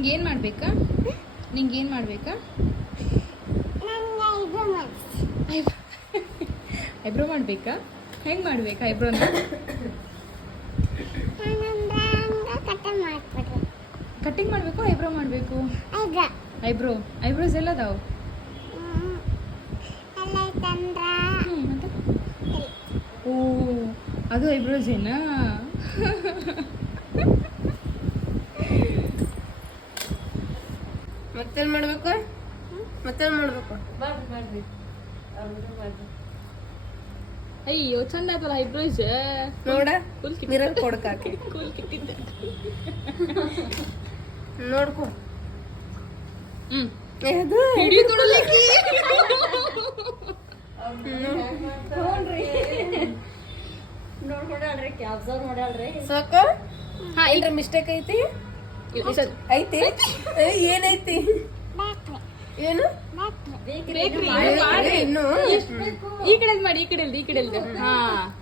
ನಿಂಗೆ ಏನು ಮಾಡಬೇಕಾ? ಐಬ್ರೋ ಮಾಡಬೇಕಾ? ಹೆಂಗೆ ಮಾಡಬೇಕಾ ಐಬ್ರೋನ? ಕಟ್ಟಿಂಗ್ ಮಾಡಬೇಕು, ಐಬ್ರೋ ಮಾಡಬೇಕು? ಐಬ್ರೋಸ್ ಎಲ್ಲ ಅದಾವು. ಮತ್ತೆ ಓ ಅದು ಐಬ್ರೋಸ್ ಏನಾ? ಮತ್ತೇನು ಮಾಡಬೇಕು? ಅಯ್ಯೋ ಚಂದ ಆಯ್ತಲ್ಲ ಐಬ್ರೋಸ್. ನೋಡ ಮಿರರ್ ಕೊಡ್ಕಾಕಿ ನೋಡ್ಕೊ. ಅದು ಸಾಕ? ಇಲ್ರಿ ಮಿಸ್ಟೇಕ್ ಐತಿ? ಐತಿ? ಏನೈತಿ? ಏನು ಇನ್ನು ಈ ಕಡೆದ್ ಮಾಡಿ, ಈ ಕಡೆದ್. ಹಾ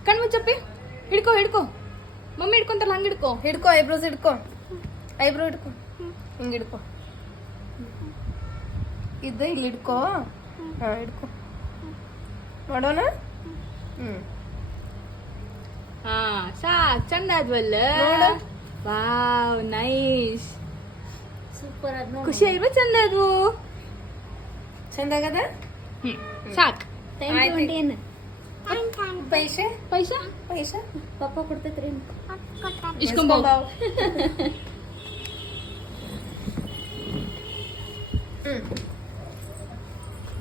ಕಣ್ ಮುಚ್ಚಪ್ಪಿ. ಹಿಡ್ಕೋ ಮಮ್ಮಿ ಹಿಡ್ಕೊಂತಾರಲ್ಲ ಹಂಗೆ ಹಿಡ್ಕೊ. ಐಬ್ರೋಸ್ ಹಿಡ್ಕೊ. ಹಿಂಗೆ ಹಿಡ್ಕೊ. ಇದು ಇಲ್ಲಿ ಹಿಡ್ಕೊ. ಹಾ ಹಿಡ್ಕೊ. ಮಾಡೋಣ. ಹಾ ಸಾಕ್, ಚಂದ ಆದ್ವಲ್ಲ? ವಾವ್ ನೈಸ್, ಸೂಪರ್ ಆದ್. ಖುಷಿ ಆಯ್ವಾ? ಚಂದ ಆದ್ವು. ಚಂದ ಆಗದ? ಸಾಕ್. ಪೈಸೆ ಪಪ್ಪ ಕೊಡ್ತೈತ್ರಿ. ಇಸ್ಕೊಂಬಾವ್.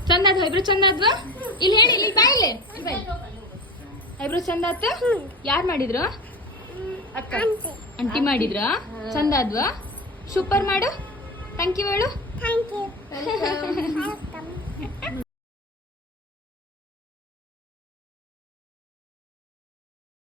ಚಂದ ಆದ್ವ ಐಬ್ರೋ? ಚಂದ ಆದ್ವಾ? ಇಲ್ಲಿ ಹೇಳಿ, ಇಲ್ಲಿ ಬಾಯಿಲೆ. ಐಬ್ರೋ ಚಂದ ಆತ? ಯಾರು ಮಾಡಿದ್ರು? ಅಕ್ಕ ಆಂಟಿ ಮಾಡಿದ್ರ? ಚಂದ ಆದ್ವಾ? ಸೂಪರ್ ಮಾಡು. ಥ್ಯಾಂಕ್ ಯು ಹೇಳು.